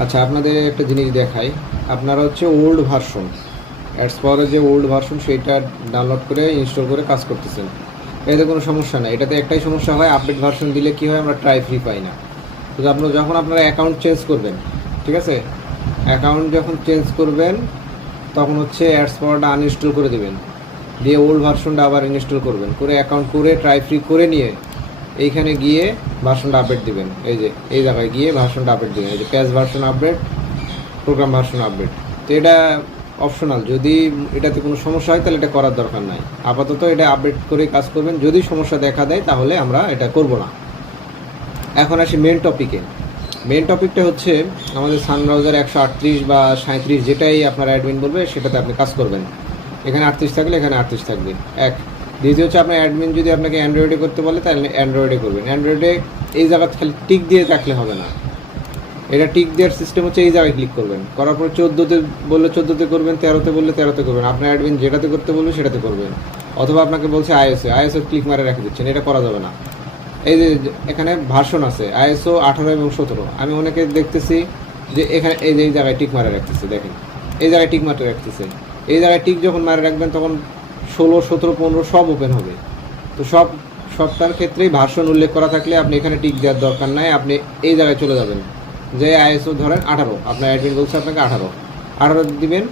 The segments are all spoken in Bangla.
আচ্ছা আপনাদের একটা জিনিস দেখাই। আপনারা হচ্ছে ওল্ড ভার্সন অ্যাডস পাওয়ারের যে ওল্ড ভার্সন সেইটা ডাউনলোড করে ইনস্টল করে কাজ করতেছেন। এতে কোনো সমস্যা নেই। এটাতে একটাই সমস্যা হয় আপডেট ভার্সন দিলে কি হয়, আমরা ট্রাই ফ্রি পাই না। তো আপনার যখন আপনারা অ্যাকাউন্ট চেঞ্জ করবেন, ঠিক আছে? অ্যাকাউন্ট যখন চেঞ্জ করবেন, তখন হচ্ছে অ্যাডস পাওয়ারটা আনইনস্টল করে দেবেন। দিয়ে ওল্ড ভার্সনটা আবার ইনস্টল করবেন। করে অ্যাকাউন্ট করে ট্রাই ফ্রি করে নিয়ে এইখানে গিয়ে ভার্সনটা আপডেট দিবেন। এই যে, এই জায়গায় গিয়ে ভার্সনটা আপডেট দিবেন। এই যে cache version update program version update তো এটা অপশনাল যদি এটাতে কোনো সমস্যা হয়, তাহলে এটা করার দরকার নাই। আপাতত এটা আপডেট করে কাজ করবেন। যদি সমস্যা দেখা দেয়, তাহলে আমরা এটা করব না। এখন আসি মেন টপিকে মেন টপিকটা হচ্ছে আমাদের সান ব্রাউজার একশো আটত্রিশ বা সাঁত্রিশ যেটাই আপনার অ্যাডমিন বলবে, সেটাতে আপনি কাজ করবেন। এখানে আটত্রিশ থাকলে এখানে আটত্রিশ থাকবে। এক দ্বিতীয় হচ্ছে আপনার অ্যাডমিন যদি আপনাকে অ্যান্ড্রয়েডে করতে বলে, তাহলে অ্যান্ড্রয়েডে করবেন। অ্যান্ড্রয়েডে এই জায়গা খালি টিক দিয়ে রাখলে হবে না। এটা টিক দেওয়ার সিস্টেম হচ্ছে এই জায়গায় ক্লিক করবেন। করার পর চোদ্দোতে বললে চোদ্দোতে করবেন, তেরোতে বললে তেরোতে করবেন। আপনার অ্যাডমিন যেটাতে করতে বলবে, সেটাতে করবেন। অথবা আপনাকে বলছে আইএসও আইএসও ক্লিক মারে রেখে দিচ্ছেন, এটা করা যাবে না। এই যে এখানে ভার্সন আছে আইএসও আঠারো এবং সতেরো। আমি অনেকে দেখতেছি যে এখানে এই যে এই জায়গায় টিক মারে রাখতেছে, দেখেন। এই জায়গায় টিক মারে রাখতেছে। এই জায়গায় টিক যখন মারে রাখবেন, তখন ষোলো, সতেরো, পনেরো সব ওপেন হবে। তো সব সবটার ক্ষেত্রেই ভার্সন উল্লেখ করা থাকলে আপনি এখানে টিক দেওয়ার দরকার নাই, আপনি এই জায়গায় চলে যাবেন। যে আইএসও ধরেন আঠারো, আপনার অ্যাডমিন বলছে আপনাকে আঠারো। আঠারো দিবেন,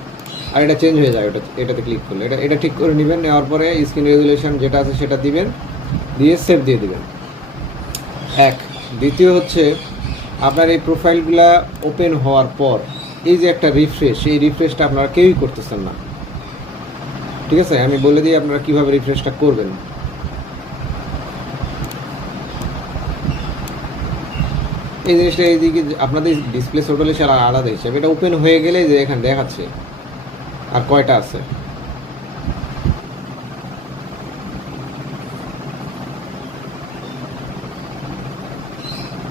আর এটা চেঞ্জ হয়ে যায় ওটা, এটাতে ক্লিক করলে। এটা এটা ঠিক করে নেবেন, নেওয়ার পরে স্ক্রিন রেজুলেশন যেটা আছে সেটা দিবেন, দিয়ে সেভ দিয়ে দিবেন। এক। দ্বিতীয় হচ্ছে, আপনার এই প্রোফাইলগুলা ওপেন হওয়ার পর, এই যে একটা রিফ্রেশ এই রিফ্রেশটা আপনারা কেউই করতেছেন না। ঠিক আছে? আমি বলে দিই আপনারা কীভাবে রিফ্রেশটা করবেন। এই জিনিসটা এইদিকে আপনাদের ডিসপ্লে টোটালি সেটা আলাদা হিসাবে। এটা ওপেন হয়ে গেলে যে এখানে দেখাচ্ছে। আর কয়টা আছে?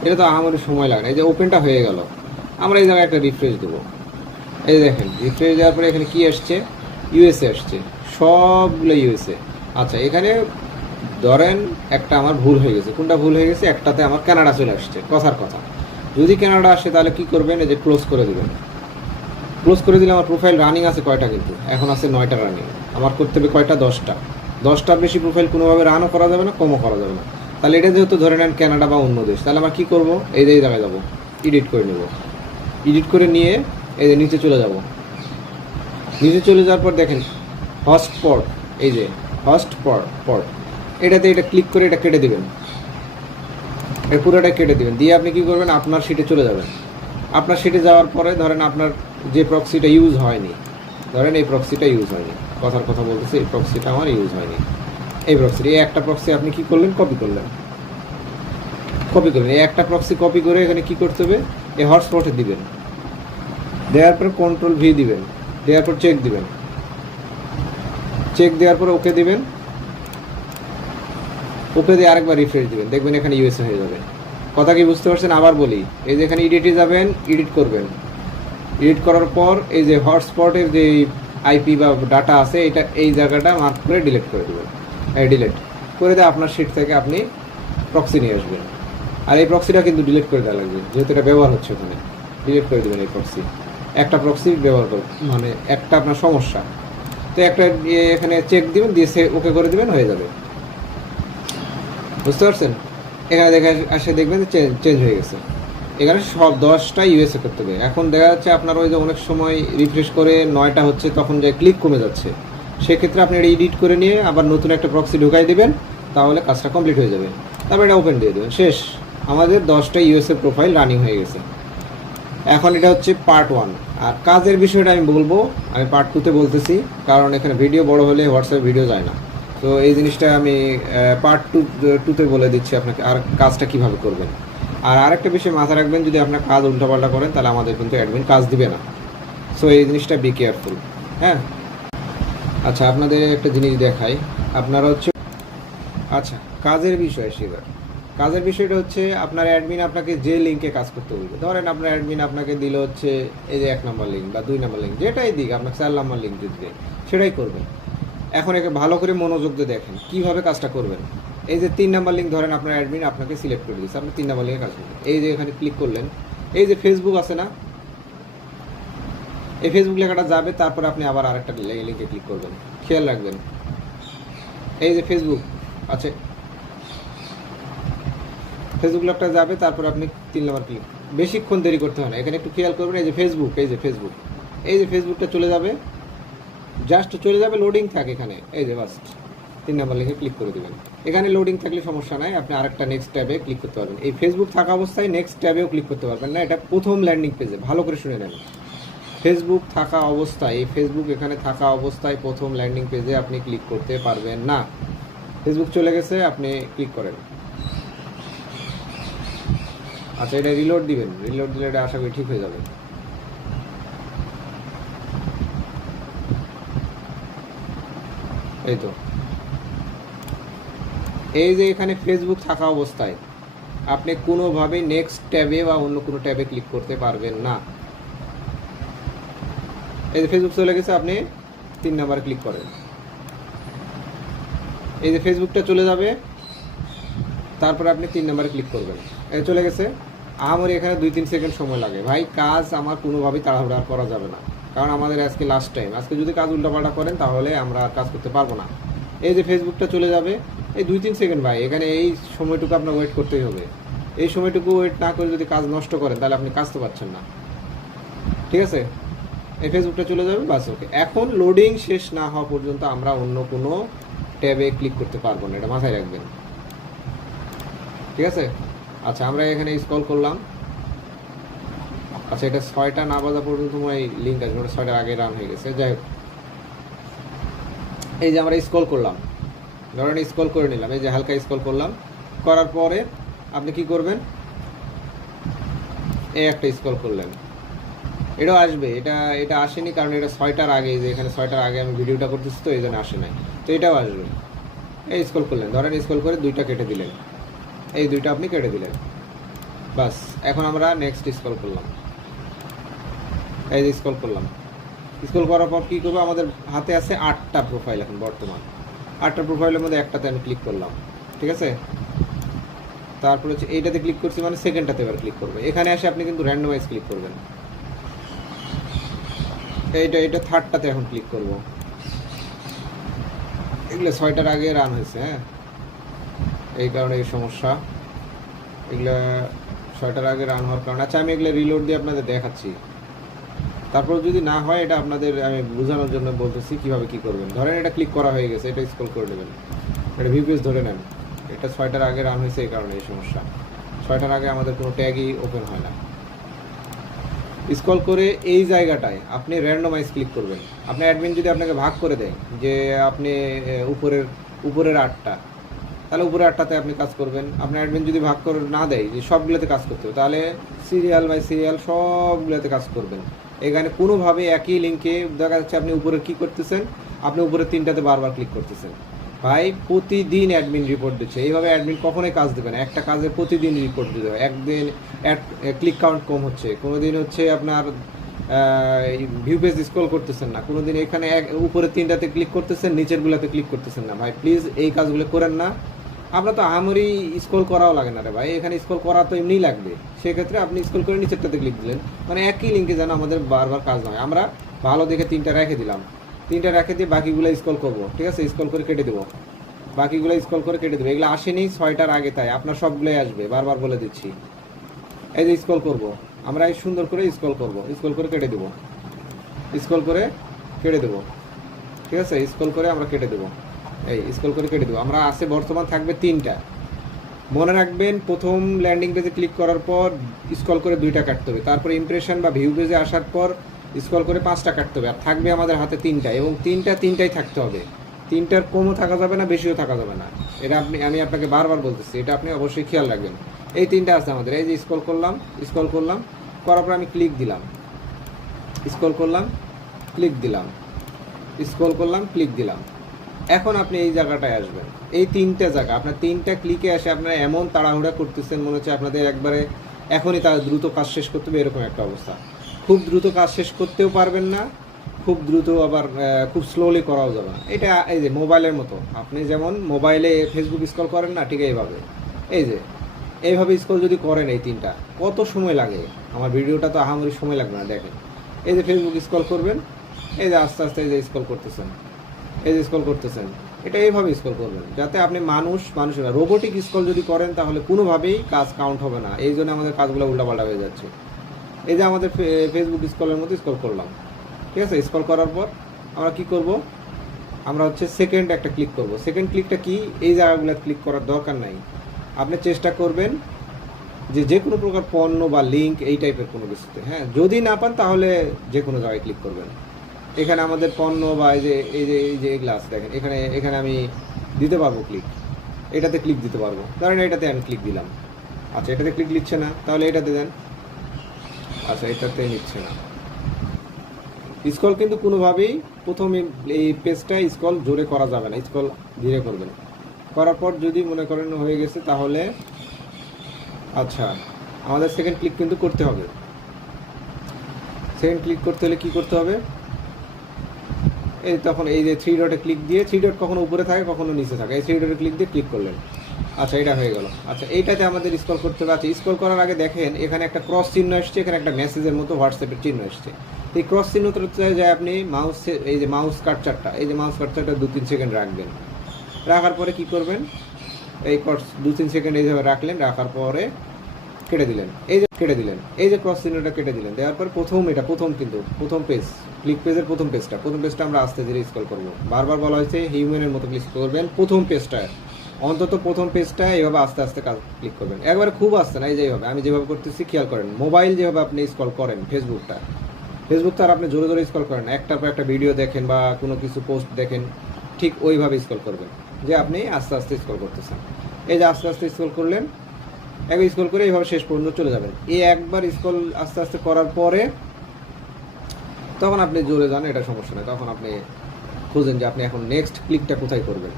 এটা তো আমার সময় লাগে না। এই যে ওপেনটা হয়ে গেল। আমরা এই জায়গায় একটা রিফ্রেশ দেবো। এই দেখেন রিফ্রেশ দেওয়ার পরে এখানে কি আসছে? ইউএসএ আসছে। সবগুলো ইউএসএ আচ্ছা এখানে ধরেন একটা আমার ভুল হয়ে গেছে। কোনটা ভুল হয়ে গেছে? একটাতে আমার কানাডা চলে আসছে। কথার কথা। যদি কানাডা আসে তাহলে কি করবেন? এই যে ক্লোজ করে দেবেন। ক্লোজ করে দিলে আমার প্রোফাইল রানিং আছে কয়টা কিন্তু? এখন আছে নয়টা রানিং আমার করতে হবে কয়টা? দশটা। দশটার বেশি প্রোফাইল কোনোভাবে রানও করা যাবে না, কমও করা যাবে না। তাহলে এটা যেহেতু ধরে নেন কানাডা বা অন্য দেশ, তাহলে আমরা কী করব? এই যে জায়গায় যাব। এডিট করে নেব। এডিট করে নিয়ে এই যে নিচে চলে যাব। নিচে চলে যাওয়ার পর দেখেন হটস্পট এই যে হটস্পট পট এটাতে এটা ক্লিক করে এটা কেটে দেবেন। এটা পুরোটা কেটে দেবেন। দিয়ে আপনি কি করবেন? আপনার সিটে চলে যাবেন। আপনার সিটে যাওয়ার পরে ধরেন আপনার যে প্রক্সিটা ইউজ হয়নি, ধরেন এই প্রক্সিটা ইউজ হয়নি। কথার কথা বলতেছি, এই প্রক্সিটা আমার ইউজ হয়নি। এই প্রক্সি এই একটা প্রক্সি আপনি কি করলেন? কপি করলেন। কপি করলেন। এই একটা প্রক্সি কপি করে এখানে কি করতে হবে? এই হটস্পটে দিবেন। দেওয়ার পর কন্ট্রোল ভি দিবেন। দেওয়ার পর চেক দিবেন। চেক দেওয়ার পর ওকে দিবেন। ওকে দিয়ে আরেকবার রিফ্রেশ দিবেন। দেখবেন এখানে ইউএসএ হয়ে যাবে। কথা কি বুঝতে পারছেন? আবার বলি, এই যে এখানে এডিটে যাবেন এডিট করবেন। এডিট করার পর এই যে হটস্পটের যে আইপি বা ডাটা আছে, এটা এই জায়গাটা মার্ক করে ডিলিট করে দেবেন। ডিলিট করে দিয়ে আপনার শিট থেকে আপনি প্রক্সি নিয়ে আসবেন। আর এই প্রক্সিটা কিন্তু ডিলিট করে দেওয়া লাগবে, যেহেতু এটা ব্যবহার হচ্ছে ওখানে। ডিলিট করে দেবেন এই প্রক্সি একটা প্রক্সি ব্যবহার করুন মানে একটা আপনার সমস্যা। তো একটা ইয়ে এখানে চেক দিবেন, দিয়ে সে ওকে করে দিবেন, হয়ে যাবে। বুঝতে পারছেন? এখানে দেখে আসে দেখবেন চেঞ্জ হয়ে গেছে। এখানে সব দশটা ইউএসএ করতে হবে। এখন দেখা যাচ্ছে আপনার ওই যে অনেক সময় রিফ্রেশ করে নয়টা হচ্ছে, তখন যে ক্লিক কমে যাচ্ছে। সেক্ষেত্রে আপনি এটা এডিট করে নিয়ে আবার নতুন একটা প্রক্সি ঢুকাই দেবেন, তাহলে কাজটা কমপ্লিট হয়ে যাবে। তারপর এটা ওপেন দিয়ে দেবেন। শেষ। আমাদের দশটা ইউএসএ প্রোফাইল রানিং হয়ে গেছে। এখন এটা হচ্ছে পার্ট ওয়ান আর কাজের বিষয়টা আমি বলব, আমি পার্ট টুতে বলতেছি, কারণ এখানে ভিডিও বড় হলে হোয়াটসঅ্যাপে ভিডিও যায় না। তো এই জিনিসটা আমি পার্ট টু টুতে বলে দিচ্ছি আপনাকে, আর কাজটা কীভাবে করবেন। আর আরেকটা বিষয় মাথায় রাখবেন, যদি আপনার কাজ উল্টাপাল্টা করেন, তাহলে আমাদের কিন্তু অ্যাডমিন কাজ দিবে না। সো এই জিনিসটা বি কেয়ারফুল হ্যাঁ? আচ্ছা আপনাদের একটা জিনিস দেখাই। আপনারা হচ্ছে আচ্ছা কাজের বিষয় সেবার কাজের বিষয়টা হচ্ছে আপনার অ্যাডমিন আপনাকে যে লিঙ্কে কাজ করতে বলবে। ধরেন আপনার অ্যাডমিন আপনাকে দিল হচ্ছে এই যে এক নম্বর লিঙ্ক বা দুই নম্বর লিঙ্ক যেটাই দিক আপনাকে চার নম্বর লিঙ্ক যদি দেয়, সেটাই করবেন। এখন একে ভালো করে মনোযোগ দিয়ে দেখেন, কীভাবে কাজটা করবেন। এই যে তিন নাম্বার লিঙ্ক ধরেন আপনার অ্যাডমিন আপনাকে সিলেক্ট করে দিয়েছে, আপনি তিন নাম্বার লিঙ্কে কাজ করবেন। এই যে এখানে ক্লিক করলেন, এই যে ফেসবুক আছে না, এই ফেসবুক লেখাটা যাবে, তারপর আপনি আবার আরেকটা লিঙ্কে ক্লিক করবেন। খেয়াল রাখবেন। এই যে ফেসবুক আছে ফেসবুক লেখাটা যাবে, তারপর আপনি তিন নম্বর ক্লিক বেশিক্ষণ দেরি করতে হয় না। এখানে একটু খেয়াল করবেন, এই যে ফেসবুক এই যে ফেসবুক এই যে ফেসবুকটা চলে যাবে। জাস্ট চলে যাবে লোডিং থাকে এখানে। এই যে বাস তিন নম্বর লিখে ক্লিক করে দেবেন। এখানে লোডিং থাকলে সমস্যা নাই, আপনি আরেকটা নেক্সট ট্যাবে ক্লিক করতে পারবেন। এই ফেসবুক থাকা অবস্থায় নেক্সট ট্যাবেও ক্লিক করতে পারবেন না, এটা প্রথম ল্যান্ডিং পেজে ভালো করে শুনে নেন ফেসবুক থাকা অবস্থায়, এই ফেসবুক এখানে থাকা অবস্থায় প্রথম ল্যান্ডিং পেজে আপনি ক্লিক করতে পারবেন না। ফেসবুক চলে গেছে, আপনি ক্লিক করেন। আচ্ছা এটা রিলোড দিবেন। রিলোড দিলে এটা আশা করি ঠিক হয়ে যাবে। এই তো। এই যে এখানে ফেসবুক থাকা অবস্থায়, আপনি কোনোভাবে নেক্সট ট্যাবে বা অন্য কোনো ট্যাবে ক্লিক করতে পারবেন না। এই যে ফেসবুক চলে গেছে, আপনি তিন নাম্বারে ক্লিক করেন। এই যে ফেসবুকটা চলে যাবে, তারপরে আপনি তিন নাম্বারে ক্লিক করবেন। এই চলে গেছে। আমার এখানে দুই তিন সেকেন্ড সময় লাগে। ভাই, কাজ আমার কোনোভাবেই তাড়াহুড়া করা যাবে না। কারণ আমাদের আজকে লাস্ট টাইম আজকে যদি কাজ উল্টাপাল্টা করেন, তাহলে আমরা আর কাজ করতে পারব না। এই যে ফেসবুকটা চলে যাবে, এই দুই তিন সেকেন্ড ভাই, এখানে এই সময়টুকু আপনার ওয়েট করতেই হবে। এই সময়টুকু ওয়েট না করে যদি কাজ নষ্ট করেন, তাহলে আপনি কাজ তো পাচ্ছেন না। ঠিক আছে? এই ফেসবুকটা চলে যাবে, বাস ওকে এখন লোডিং শেষ না হওয়া পর্যন্ত আমরা অন্য কোনো ট্যাবে ক্লিক করতে পারব না। এটা মাথায় রাখবেন। ঠিক আছে? আচ্ছা আমরা এখানে স্ক্রল করলাম। আচ্ছা এটা ছয়টা না বাজা পর্যন্ত এই লিঙ্ক আসবে ওটা ছয়টার আগে রান হয়ে গেছে। যাই হোক। এই যে আমরা স্ক্রল করলাম। ধরেন স্ক্রল করে নিলাম, এই যে হালকা স্ক্রল করলাম। করার পরে আপনি কি করবেন? এই একটা স্কল করলেন। এটাও আসবে, এটা এটা আসেনি কারণ এটা ছয়টার আগে যে এখানে ছয়টার আগে আমি ভিডিওটা করতেছি তো, এই জন্য আসে নাই। তো এটাও আসবে। এই স্ক্রল করলেন, ধরেন স্ক্রল করে দুইটা কেটে দিলেন। এই দুইটা আপনি কেটে দিলেন। বাস, এখন আমরা নেক্সট স্ক্রল করলাম। এই যে স্কল করলাম। স্কল করার পর কী করব? আমাদের হাতে আছে আটটা প্রোফাইল এখন বর্তমান। আটটা প্রোফাইলের মধ্যে একটাতে আমি ক্লিক করলাম। ঠিক আছে? তারপর হচ্ছে এইটাতে ক্লিক করছি মানে সেকেন্ডটাতে এবার ক্লিক করবে। এখানে এসে আপনি কিন্তু র্যান্ডমাইজ ক্লিক করবেন। এইটা এটা থার্ডটাতে এখন ক্লিক করব। এগুলো ছয়টার আগে রান হয়েছে হ্যাঁ? এই কারণে এই সমস্যা। এগুলো ছয়টার আগে রান হওয়ার কারণে। আচ্ছা আমি এগুলো রিলোড দিয়ে আপনাদের দেখাচ্ছি। তারপর যদি না হয়, এটা আপনাদের আমি বোঝানোর জন্য বলতেছি কীভাবে কি করবেন। ধরেন এটা ক্লিক করা হয়ে গেছে, এটা স্ক্রল করে নেবেন। এটা পেজ ধরে নেন। এটা ছয়টার আগে রান হয়েছে এই কারণে এই সমস্যা। ছয়টার আগে আমাদের কোনো ট্যাগই ওপেন হয় না। স্ক্রল করে এই জায়গাটায় আপনি র্যান্ডমাইজ ক্লিক করবেন। আপনার অ্যাডমিন যদি আপনাকে ভাগ করে দেয় যে আপনি উপরের উপরের আটটা তাহলে উপরে আটটাতে আপনি কাজ করবেন। আপনার অ্যাডমিন যদি ভাগ করে না দেয়, যে সবগুলোতে কাজ করতে হবে, তাহলে সিরিয়াল বাই সিরিয়াল সবগুলোতে কাজ করবেন। এখানে কোনোভাবে একই লিঙ্কে দেখা যাচ্ছে আপনি উপরে কি করতেছেন, আপনি উপরে তিনটাতে বারবার ক্লিক করতেছেন। ভাই, প্রতিদিন অ্যাডমিন রিপোর্ট দিচ্ছে। এইভাবে অ্যাডমিন কখনোই কাজ দেবে না। একটা কাজে প্রতিদিন রিপোর্ট দিতে হবে একদিন ক্লিক কাউন্ট কম হচ্ছে। কোনো দিন হচ্ছে আপনার ভিউ পেজ স্ক্রল করতেছেন না। কোনো দিন এখানে এক, উপরে তিনটাতে ক্লিক করতেছেন নিচের গুলাতে ক্লিক করতেছেন না। ভাই প্লিজ এই কাজগুলো করেন না। আমরা তো আমারই স্ক্রল করাও লাগে না রে ভাই। এখানে স্ক্রল করা তো এমনিই লাগবে। সেক্ষেত্রে আপনি স্ক্রল করে নিচেরটাতে ক্লিক দিলেন। মানে একই লিঙ্কে যেন আমাদের বারবার কাজ না হয়। আমরা ভালো দেখে তিনটা রেখে দিলাম। তিনটা রেখে দিয়ে বাকিগুলো স্ক্রল করব। ঠিক আছে? স্ক্রল করে কেটে দেবো। বাকিগুলো স্ক্রল করে কেটে দেবো। এগুলো আসেনি, ছয়টার আগে তাই। আপনার সবগুলোই আসবে। বারবার বলে দিচ্ছি। এই যে স্ক্রল করব। আমরা এই সুন্দর করে স্ক্রল করব। স্ক্রল করে কেটে দেবো। স্ক্রল করে কেটে দেবো। ঠিক আছে? স্ক্রল করে আমরা কেটে দেবো। এই স্ক্রল করে কেটে দেবো। আমরা আছে, বর্তমান থাকবে তিনটা। মনে রাখবেন, প্রথম ল্যান্ডিং পেজে ক্লিক করার পর স্ক্রল করে দুইটা কাটতে হবে। তারপরে ইমপ্রেশন বা ভিউ পেজে আসার পর স্ক্রল করে পাঁচটা কাটতে হবে। আর থাকবে আমাদের হাতে তিনটা এবং তিনটা তিনটাই থাকতে হবে। তিনটার কমও থাকা যাবে না, বেশিও থাকা যাবে না। এটা আপনি, আমি আপনাকে বারবার বলতেছি, এটা আপনি অবশ্যই খেয়াল রাখবেন। এই তিনটা আছে আমাদের। এই যে স্ক্রল করলাম স্ক্রল করলাম, করার পর আমি ক্লিক দিলাম। স্ক্রল করলাম ক্লিক দিলাম। স্ক্রল করলাম ক্লিক দিলাম। এখন আপনি এই জায়গাটায় আসবেন। এই তিনটা জায়গা, আপনার তিনটা ক্লিকে আসে আপনারা এমন তাড়াহুড়া করতেছেন মনে হচ্ছে আপনাদের একবারে এখনই তার দ্রুত কাজ শেষ করতে হবে, এরকম একটা অবস্থা। খুব দ্রুত কাজ শেষ করতেও পারবেন না, খুব দ্রুত আবার খুব স্লোলি করাও যাবে না। এটা এই যে মোবাইলের মতো, আপনি যেমন মোবাইলে ফেসবুক স্ক্রল করেন না, ঠিক এইভাবে। এই যে, এইভাবে স্কল যদি করেন এই তিনটা, কত সময় লাগে? আমার ভিডিওটা তো আহামরি সময় লাগবে না, দেখেন। এই যে ফেসবুক স্ক্রল করবেন, এই যে আস্তে আস্তে এই যে স্কল করতেছেন। এই যে স্কল করতেছেন, এটা এইভাবে স্কল করবেন, যাতে আপনি মানুষ, মানুষের রোবোটিক স্ক্রল যদি করেন, তাহলে কোনোভাবেই কাজ কাউন্ট হবে না। এই জন্য আমাদের কাজগুলো উল্টাপাল্টা হয়ে যাচ্ছে। এই যে আমাদের ফেসবুক স্কলের মধ্যে স্কল করলাম। ঠিক আছে? স্কল করার পর আমরা কি করব? আমরা হচ্ছে সেকেন্ড একটা ক্লিক করব। সেকেন্ড ক্লিকটা কি? এই জায়গাগুলো ক্লিক করার দরকার নাই। আপনি চেষ্টা করবেন যে যে কোনো প্রকার পণ্য বা লিঙ্ক এই টাইপের কোনো কিছুতে হ্যাঁ? যদি না পান, তাহলে যে কোনো জায়গায় ক্লিক করবেন। এখানে আমাদের পণ্য বা এই যে এই যে এই যে গ্লাস দেখেন, এখানে এখানে আমি দিতে পারব ক্লিক এটাতে ক্লিক দিতে পারব। ধরেন এটাতে আমি ক্লিক দিলাম। আচ্ছা এটাতে ক্লিক নিচ্ছে না, তাহলে এটাতে দেন। আচ্ছা এটাতে নিচ্ছে না। স্কল কিন্তু কোনোভাবেই প্রথম এই- পেজটা স্কল জোরে করা যাবে না স্কল ধীরে করবেন করার পর যদি মনে করেন হয়ে গেছে, তাহলে আচ্ছা আমাদের সেকেন্ড ক্লিক কিন্তু করতে হবে। সেকেন্ড ক্লিক করতে হলে কি করতে হবে? এই তখন এই যে থ্রি ডটে ক্লিক দিয়ে থ্রি ডট কখনো উপরে থাকে, কখনো নিচে থাকে। এই থ্রি ডটে ক্লিক দিয়ে ক্লিক করলেন। আচ্ছা এটা হয়ে গেল। আচ্ছা এইটাতে আমাদের স্কল করতে হবে। আচ্ছা স্ক্রল করার আগে দেখেন, এখানে একটা ক্রস চিহ্ন এসছে, এখানে একটা মেসেজের মতো হোয়াটসঅ্যাপের চিহ্ন এসছে। এই ক্রস চিহ্নতে যায় আপনি মাউস এই যে মাউস কাটচারটা এই যে মাউস কাটচারটা দু তিন সেকেন্ড রাখবেন। রাখার পরে কি করবেন? এই ক্রস দু তিন সেকেন্ড এইভাবে রাখলেন, রাখার পরে কেটে দিলেন। এই যে কেটে দিলেন। এই যে ক্রস চিহ্নটা কেটে দিলেন। দেওয়ার পর প্রথম এটা, প্রথম কিন্তু, প্রথম পেজ ক্লিক পেজের প্রথম পেজটা প্রথম পেজটা আমরা আস্তে ধীরে স্কল করব। বারবার বলা হয়েছে হিউম্যানের মতো ক্লিক করবেন প্রথম পেজটা অন্তত প্রথম পেজটা এইভাবে আস্তে আস্তে কাজ ক্লিক করবেন। একবারে খুব আস্তে না, এই যে এইভাবে। আমি যেভাবে করতেছি খেয়াল করেন মোবাইল যেভাবে আপনি স্কল করেন ফেসবুকটা ফেসবুক তো আর আপনি জোরে জোরে স্কল করেন। একটার পর একটা ভিডিও দেখেন বা কোনো কিছু পোস্ট দেখেন, ঠিক ওইভাবে স্কল করবেন। যে আপনি আস্তে আস্তে স্কল করতেছেন। এই যে আস্তে আস্তে স্কল করলেন একবার স্ক্রল করে এইভাবে শেষ পর্যন্ত চলে যাবেন। এই একবার স্কল আস্তে আস্তে করার পরে তখন আপনি জোরে যান, এটা সমস্যা নেই। তখন আপনি খুঁজেন যে আপনি এখন নেক্সট ক্লিকটা কোথায় করবেন।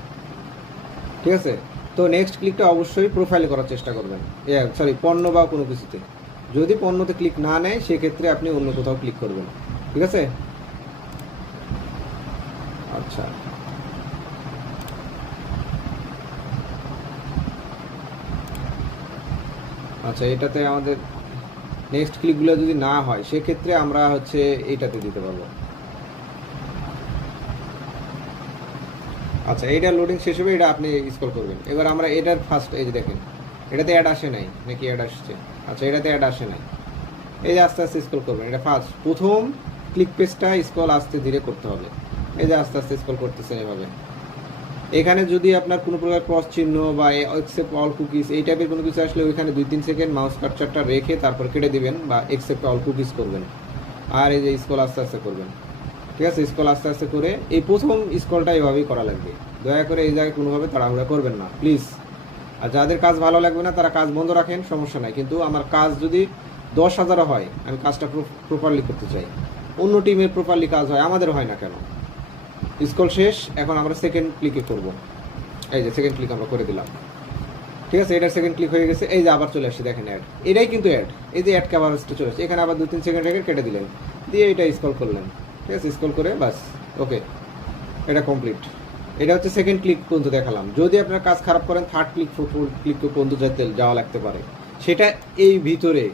ঠিক আছে? তো নেক্সট ক্লিকটা অবশ্যই প্রোফাইল করার চেষ্টা করবেন। সরি পণ্য বা কোনো কিছুতে। যদি পণ্যতে ক্লিক না নেয়, সেক্ষেত্রে আপনি অন্য কোথাও ক্লিক করবেন। ঠিক আছে? আচ্ছা। আচ্ছা এটাতে আমাদের নেক্সট ক্লিকগুলো যদি না হয়, সেক্ষেত্রে আমরা হচ্ছে এইটাতে দিতে পারব। আচ্ছা এটা লোডিং শেষ হবে, এটা আপনি স্ক্রল করবেন। এবার আমরা এটার ফার্স্ট যে দেখেন, এটাতে অ্যাড আসে নাই, নাকি অ্যাড আসছে? আচ্ছা এটাতে অ্যাড আসে নাই। এই যে আস্তে আস্তে স্ক্রল করবেন, এটা ফার্স্ট প্রথম ক্লিক পেজটা স্ক্রল আস্তে ধীরে করতে হবে। এই যে আস্তে আস্তে স্ক্রল করতেছেন এভাবে। এখানে যদি আপনার কোনো প্রকার ক্রস চিহ্ন বা এক্সেপ্ট অল কুকিজ এই টাইপের কোনো কিছু আসলে ওইখানে দুই তিন সেকেন্ড মাউস কাটচারটা রেখে তারপর কেটে দিবেন বা এক্সেপ্ট অল কুকিজ করবেন। আর এই যে স্কল আস্তে আস্তে করবেন। ঠিক আছে? স্কল আস্তে আস্তে করে এই প্রথম স্কলটা এভাবেই করা লাগবে। দয়া করে এই জায়গায় কোনোভাবে তাড়াহুড়া করবেন না প্লিজ আর যাদের কাজ ভালো লাগবে না, তারা কাজ বন্ধ রাখেন, সমস্যা নাই। কিন্তু আমার কাজ যদি দশ হাজারও হয়, আমি কাজটা প্রপারলি করতে চাই। অন্য টিমের প্রপারলি কাজ হয়, আমাদের হয় না কেন? স্কল শেষ, এখন আমরা সেকেন্ড ক্লিকে করব। এই যে সেকেন্ড ক্লিক আমরা করে দিলাম। ঠিক আছে, এটার সেকেন্ড ক্লিক হয়ে গেছে, এই যে আবার চলে আসছে, দেখেন অ্যাড এটাই কিন্তু অ্যাড এই যে অ্যাড কাভারেজটা চলে আসছে, এখানে আবার দু তিন সেকেন্ড রেখে কেটে দিলেন। দিয়ে এটা স্কল করলেন। ঠিক আছে স্কল করে বাস ওকে এটা কমপ্লিট এটা হচ্ছে সেকেন্ড ক্লিক পর্যন্ত দেখালাম। যদি আপনার কাজ খারাপ করেন থার্ড ক্লিক ফোর্থ ক্লিক পর্যন্ত যেতে যাওয়া লাগতে পারে। সেটা এই ভিতরে।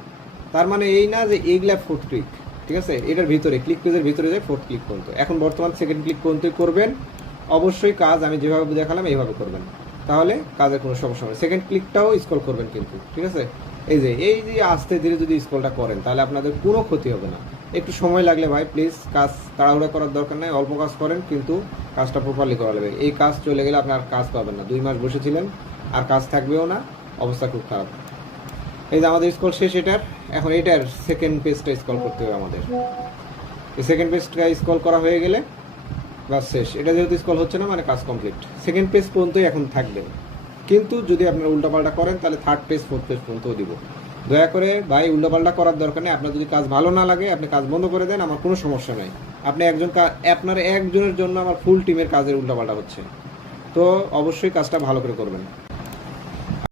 তার মানে এই না যে এইগুলা ফোর্থ ক্লিক ঠিক আছে? এটার ভিতরে ক্লিক পেজের ভিতরে যায় ফোর্থ ক্লিক পর্যন্ত এখন বর্তমান সেকেন্ড ক্লিক পর্যন্ত করবেন? অবশ্যই কাজ আমি যেভাবে দেখালাম, এইভাবে করবেন। তাহলে কাজের কোনো সমস্যা হবে সেকেন্ড ক্লিকটাও স্কল করবেন কিন্তু, ঠিক আছে? এই যে এই যে আস্তে ধীরে যদি স্কলটা করেন, তাহলে আপনাদের কোনো ক্ষতি হবে না। একটু সময় লাগলে ভাই প্লিজ কাজ তাড়াহুড়া করার দরকার নাই। অল্প কাজ করেন, কিন্তু কাজটা প্রপারলি করা লাগবে। এই কাজ চলে গেলে আপনার কাজ পাবেন না। দুই মাস বসেছিলেন, আর কাজ থাকবেও না। অবস্থা খুব খারাপ। এই যে আমাদের স্কল শেষ এটার, এখন এটার সেকেন্ড পেজটা স্কল করতে হবে আমাদের। এই সেকেন্ড পেজটা স্কল করা হয়ে গেলে বাস শেষ। এটা যেহেতু স্কল হচ্ছে না মানে কাজ কমপ্লিট সেকেন্ড পেজ পর্যন্তই এখন থাকবে। কিন্তু যদি আপনারা উল্টাপাল্টা করেন, তাহলে থার্ড পেজ ফোর্থ পেজ পর্যন্তও দিব। দয়া করে ভাই, উল্টাপাল্টা করার দরকার নেই। আপনার যদি কাজ ভালো না লাগে, আপনি কাজ বন্ধ করে দেন, আমার কোনো সমস্যা নেই। আপনি একজন আপনার একজনের জন্য আমার ফুল টিমের কাজের উল্টাপাল্টা হচ্ছে। তো অবশ্যই কাজটা ভালো করে করবেন।